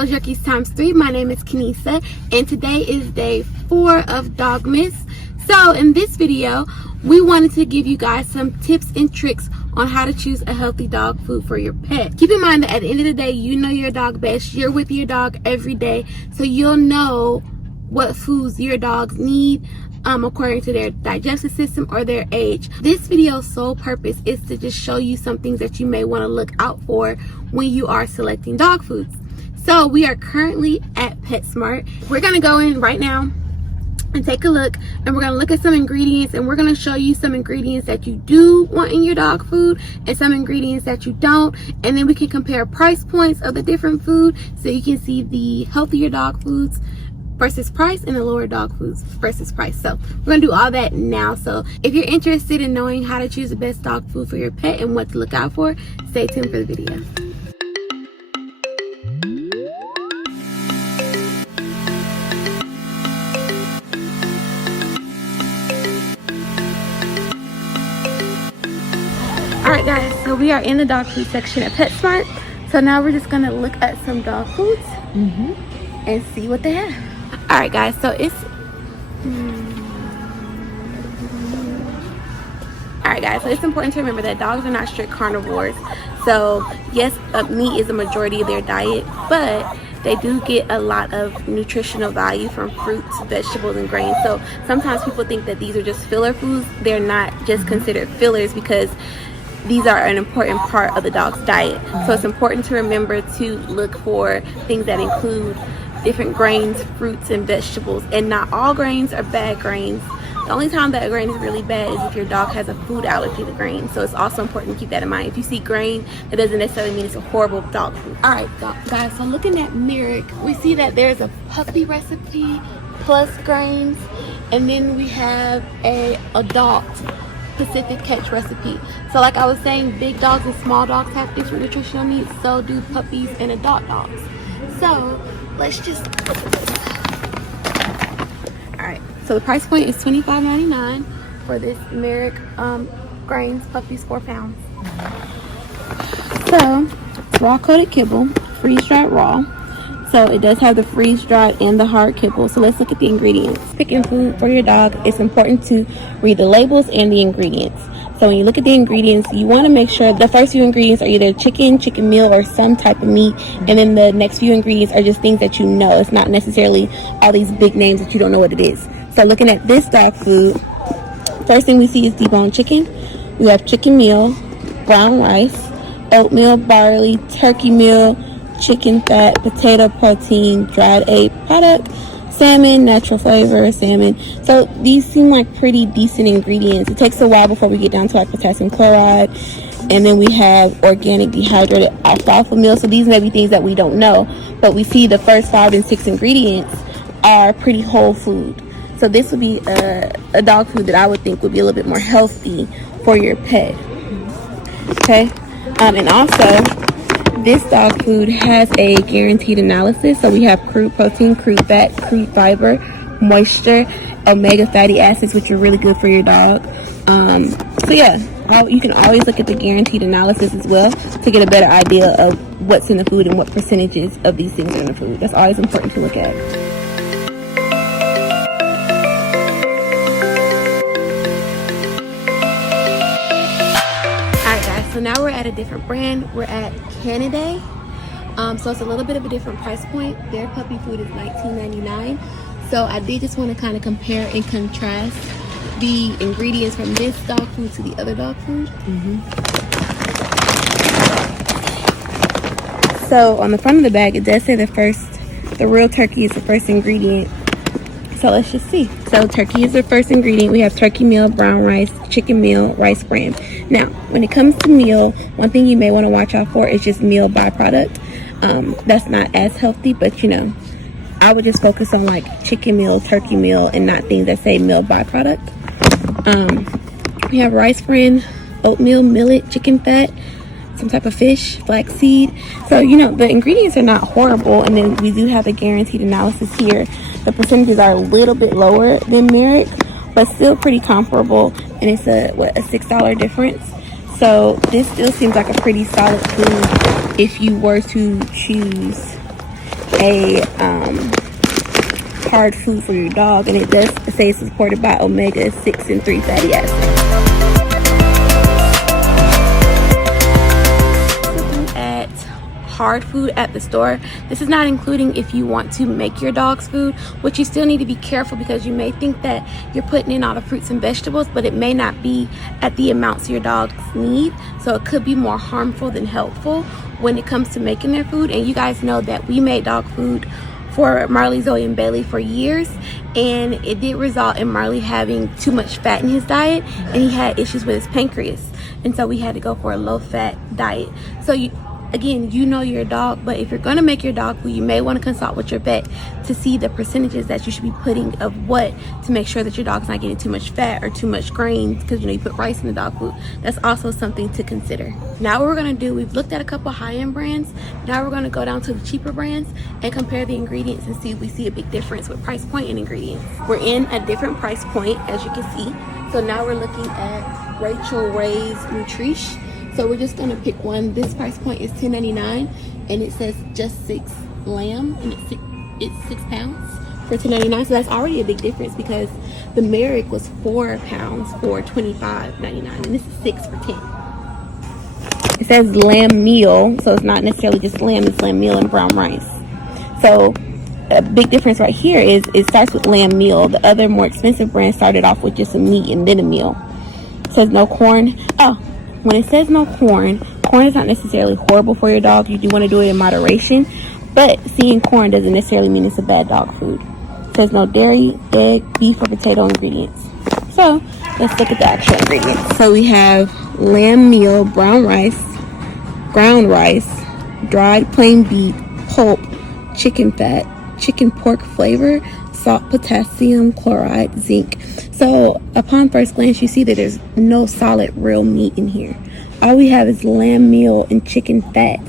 Hell Jerkies times 3. My name is Kenisa, and today is day 4 of Dogmas. So in this video, we wanted to give you guys some tips and tricks on how to choose a healthy dog food for your pet. Keep in mind that at the end of the day, you know your dog best. You're with your dog every day, so you'll know what foods your dogs need according to their digestive system or their age. This video's sole purpose is to just show you some things that you may want to look out for when you are selecting dog foods. So we are currently at PetSmart. We're gonna go in right now and take a look, and we're gonna look at some ingredients, and we're gonna show you some ingredients that you do want in your dog food and some ingredients that you don't, and then we can compare price points of the different food so you can see the healthier dog foods versus price and the lower dog foods versus price. So we're gonna do all that now. So if you're interested in knowing how to choose the best dog food for your pet and what to look out for, stay tuned for the video. Alright guys, so we are in the dog food section at PetSmart. So now we're just gonna look at some dog foods and see what they have. Alright guys, so it's important to remember that dogs are not strict carnivores. So yes, meat is a majority of their diet, but they do get a lot of nutritional value from fruits, vegetables, and grains. So sometimes people think that these are just filler foods. They're not just considered fillers because these are an important part of the dog's diet. So it's important to remember to look for things that include different grains, fruits, and vegetables. And not all grains are bad grains. The only time that a grain is really bad is if your dog has a food allergy to grain. So it's also important to keep that in mind. If you see grain, that doesn't necessarily mean it's a horrible dog food. Alright guys, so looking at Merrick, we see that there's a puppy recipe plus grains, and then we have a adult Pacific catch recipe. So like I was saying, big dogs and small dogs have different nutritional needs, so do puppies and adult dogs. So let's just look at this. Alright, so the price point is $25.99 for this Merrick grains puppies 4 pounds. So it's raw coated kibble, freeze dried raw. So it does have the freeze dried and the hard kibble. So let's look at the ingredients. Picking food for your dog, it's important to read the labels and the ingredients. So when you look at the ingredients, you want to make sure the first few ingredients are either chicken meal, or some type of meat. And then the next few ingredients are just things that you know. It's not necessarily all these big names that you don't know what it is. So looking at this dog food, first thing we see is deboned chicken. We have chicken meal, brown rice, oatmeal, barley, turkey meal, chicken fat, potato protein, dried egg product, salmon, natural flavor, salmon. So these seem like pretty decent ingredients. It takes a while before we get down to like potassium chloride. And then we have organic dehydrated alfalfa meal. So these may be things that we don't know, but we see the first 5 and 6 ingredients are pretty whole food. So this would be a dog food that I would think would be a little bit more healthy for your pet. Okay, and also this dog food has a guaranteed analysis. So we have crude protein, crude fat, crude fiber, moisture, omega fatty acids, which are really good for your dog. So yeah, you can always look at the guaranteed analysis as well to get a better idea of what's in the food and what percentages of these things are in the food. That's always important to look at. So now we're at a different brand. We're at CANON. So it's a little bit of a different price point. Their puppy food is $19.99. So I did just want to kind of compare and contrast the ingredients from this dog food to the other dog food. So on the front of the bag, it does say the real turkey is the first ingredient. So let's just see. So turkey is the first ingredient. We have turkey meal, brown rice, chicken meal, rice bran. Now, when it comes to meal, one thing you may want to watch out for is just meal byproduct. That's not as healthy, but you know, I would just focus on like chicken meal, turkey meal, and not things that say meal byproduct. We have rice bran, oatmeal, millet, chicken fat, some type of fish, flaxseed. So you know, the ingredients are not horrible, and then we do have the guaranteed analysis here. The percentages are a little bit lower than Merrick, but still pretty comparable, and it's a $6 difference. So this still seems like a pretty solid food if you were to choose a hard food for your dog, and it does say it's supported by omega-6 and 3 fatty acids. Hard food at the store. This is not including if you want to make your dog's food, which you still need to be careful, because you may think that you're putting in all the fruits and vegetables, but it may not be at the amounts your dogs need, so it could be more harmful than helpful when it comes to making their food. And you guys know that we made dog food for Marley, Zoe, and Bailey for years, and it did result in Marley having too much fat in his diet, and he had issues with his pancreas, and so we had to go for a low-fat diet. So again, you know your dog, but if you're going to make your dog food, you may want to consult with your vet to see the percentages that you should be putting of what, to make sure that your dog's not getting too much fat or too much grains, because you put rice in the dog food. That's also something to consider. Now what we're going to do, we've looked at a couple high-end brands. Now we're going to go down to the cheaper brands and compare the ingredients and see if we see a big difference with price point and ingredients. We're in a different price point, as you can see. So now we're looking at Rachel Ray's Nutrish. So we're just gonna pick one. This price point is $10.99, and it says just 6 lamb, and it's 6 pounds for $10.99. So that's already a big difference, because the Merrick was 4 pounds for $25.99, and this is 6 for $10. It says lamb meal, so it's not necessarily just lamb, it's lamb meal and brown rice. So a big difference right here is it starts with lamb meal. The other more expensive brand started off with just a meat and then a meal. It says no corn. Oh, when it says no corn is not necessarily horrible for your dog. You do want to do it in moderation, but seeing corn doesn't necessarily mean it's a bad dog food. It says no dairy, egg, beef, or potato ingredients. So let's look at the actual ingredients. So we have lamb meal, brown rice, ground rice, dried plain beef, pulp, chicken fat, chicken pork flavor, salt, potassium chloride, zinc. So upon first glance, you see that there's no solid real meat in here. All we have is lamb meal and chicken fat.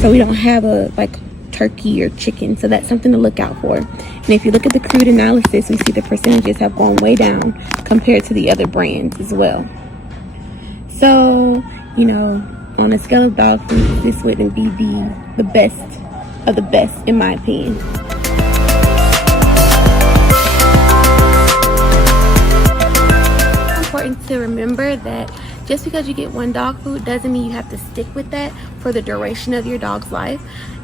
So we don't have a turkey or chicken. So that's something to look out for. And if you look at the crude analysis, we see the percentages have gone way down compared to the other brands as well. So, on a scale of dog food, this wouldn't be the best of the best, in my opinion. Important to remember that just because you get one dog food doesn't mean you have to stick with that for the duration of your dog's life.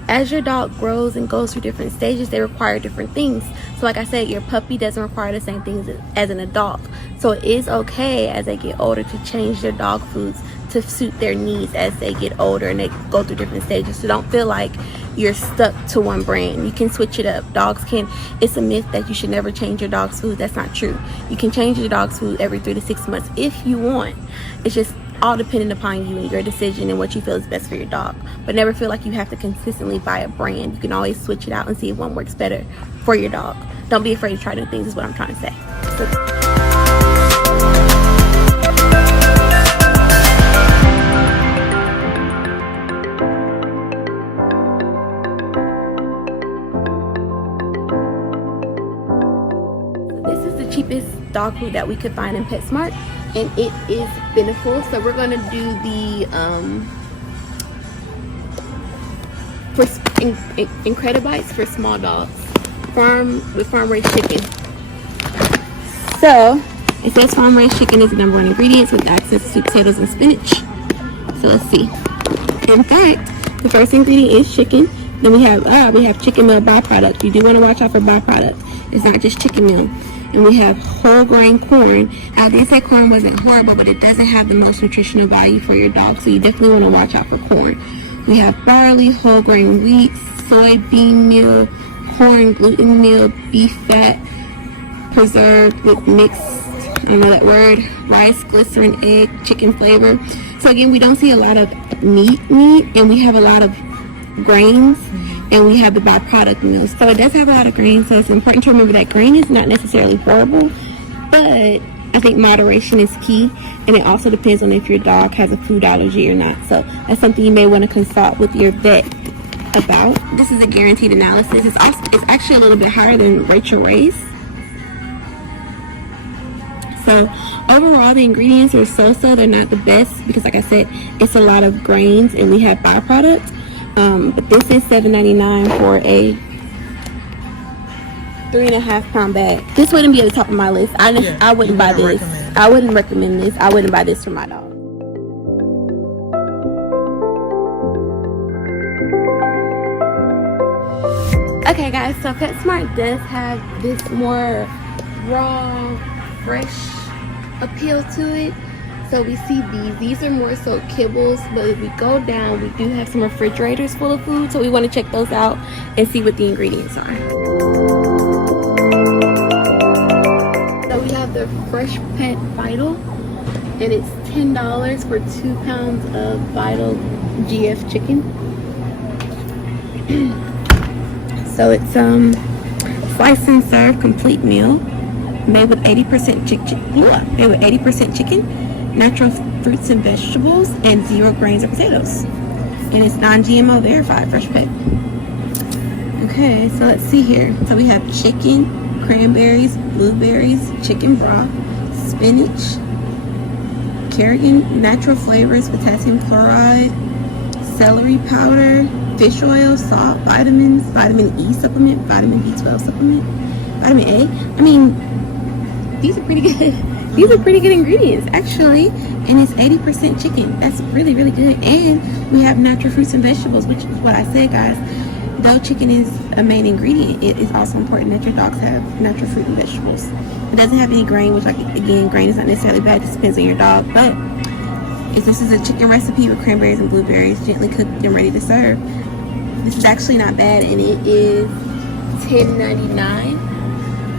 As your dog grows and goes through different stages, they require different things. So like I said, your puppy doesn't require the same things as an adult. So it is okay as they get older to change their dog foods to suit their needs as they get older and they go through different stages. So don't feel like you're stuck to one brand. You can switch it up. It's a myth that you should never change your dog's food. That's not true. You can change your dog's food every 3 to 6 months if you want. It's just all dependent upon you and your decision and what you feel is best for your dog. But never feel like you have to consistently buy a brand. You can always switch it out and see if one works better for your dog. Don't be afraid to try new things is what I'm trying to say. Cheapest dog food that we could find in PetSmart, and it is Beneful. So we're gonna do the Incredibites for small dogs, with farm raised chicken. So it says farm raised chicken is the #1 ingredients with access to sweet potatoes and spinach. So let's see. In fact, the first ingredient is chicken. Then we have chicken meal byproduct. You do want to watch out for byproduct. It's not just chicken meal. And we have whole grain corn. I did say corn wasn't horrible, but it doesn't have the most nutritional value for your dog, so you definitely want to watch out for corn. We have barley, whole grain wheat, soybean meal, corn gluten meal, beef fat, preserved with mixed, I don't know that word, rice, glycerin, egg, chicken flavor. So again, we don't see a lot of meat, and we have a lot of grains. And we have the byproduct meals. So it does have a lot of grain, so it's important to remember that grain is not necessarily horrible, but I think moderation is key, and it also depends on if your dog has a food allergy or not. So that's something you may want to consult with your vet about. This is a guaranteed analysis. It's actually a little bit higher than Rachel Ray's. So overall, the ingredients are so-so. They're not the best because, like I said, it's a lot of grains and we have byproducts. But this is $7.99 for a 3.5 pound bag. This wouldn't be at the top of my list. I wouldn't buy this. I wouldn't recommend this. I wouldn't buy this for my dog. Okay guys, so PetSmart does have this more raw, fresh appeal to it. So we see these are more so kibbles, but if we go down, we do have some refrigerators full of food, so we want to check those out and see what the ingredients are. So we have the Fresh Pet Vital, and it's $10 for 2 pounds of Vital GF chicken. So it's slice and serve complete meal, made with 80% chicken, natural fruits and vegetables, and 0 grains or potatoes. And it's non-GMO verified, Fresh Pet. Okay, so let's see here. So we have chicken, cranberries, blueberries, chicken broth, spinach, carrageen, natural flavors, potassium chloride, celery powder, fish oil, salt, vitamins, vitamin E supplement, vitamin B12 supplement, vitamin A. I mean, these are pretty good. These are pretty good ingredients, actually. And it's 80% chicken. That's really, really good. And we have natural fruits and vegetables, which is what I said, guys. Though chicken is a main ingredient, it is also important that your dogs have natural fruit and vegetables. It doesn't have any grain, which, like, again, grain is not necessarily bad. It just depends on your dog. But if this is a chicken recipe with cranberries and blueberries, gently cooked and ready to serve, this is actually not bad, and it is $10.99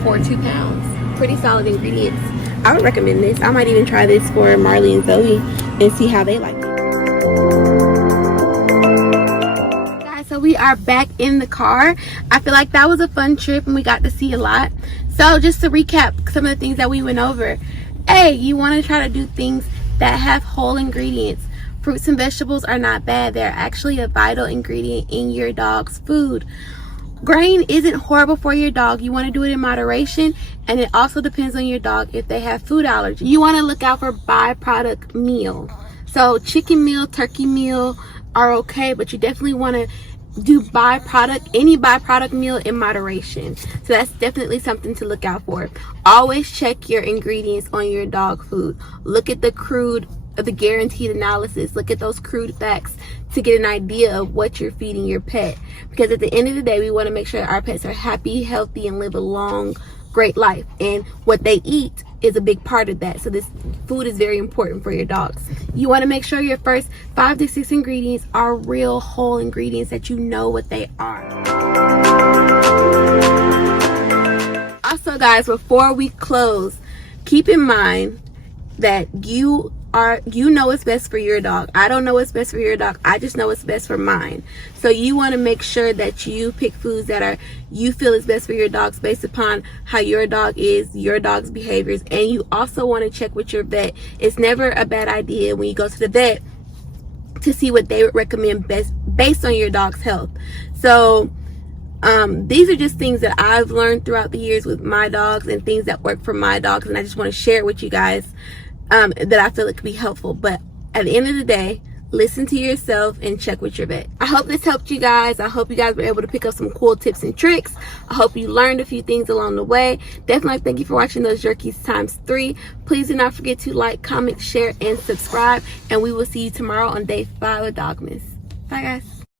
for 2 pounds. Pretty solid ingredients. I would recommend this. I might even try this for Marley and Zoe and see how they like it. Guys, so we are back in the car. I feel like that was a fun trip and we got to see a lot. So just to recap some of the things that we went over. A, you want to try to do things that have whole ingredients. Fruits and vegetables are not bad. They're actually a vital ingredient in your dog's food. Grain isn't horrible for your dog. You want to do it in moderation, and it also depends on your dog if they have food allergies. You want to look out for byproduct meal. So chicken meal, turkey meal are okay, but you definitely want to do any byproduct meal in moderation. So that's definitely something to look out for. Always check your ingredients on your dog food. Look at the guaranteed analysis. Look at those crude facts to get an idea of what you're feeding your pet, because at the end of the day, we want to make sure our pets are happy, healthy, and live a long, great life, and what they eat is a big part of that. So this food is very important for your dogs. You want to make sure your first 5 to 6 ingredients are real whole ingredients that you know what they are. Also, guys, before we close, keep in mind that you know what's best for your dog. I don't know what's best for your dog. I just know what's best for mine. So you want to make sure that you pick foods that you feel is best for your dogs based upon how your dog is, your dog's behaviors, and you also want to check with your vet. It's never a bad idea when you go to the vet to see what they would recommend best based on your dog's health. So these are just things that I've learned throughout the years with my dogs and things that work for my dogs, and I just want to share it with you guys. That I feel it could be helpful. But at the end of the day, listen to yourself and check with your vet. I hope this helped you guys. I hope you guys were able to pick up some cool tips and tricks. I hope you learned a few things along the way. Definitely thank you for watching those jerkies ×3. Please do not forget to like, comment, share, and subscribe. And we will see you tomorrow on day 5 of Dogmas. Bye, guys.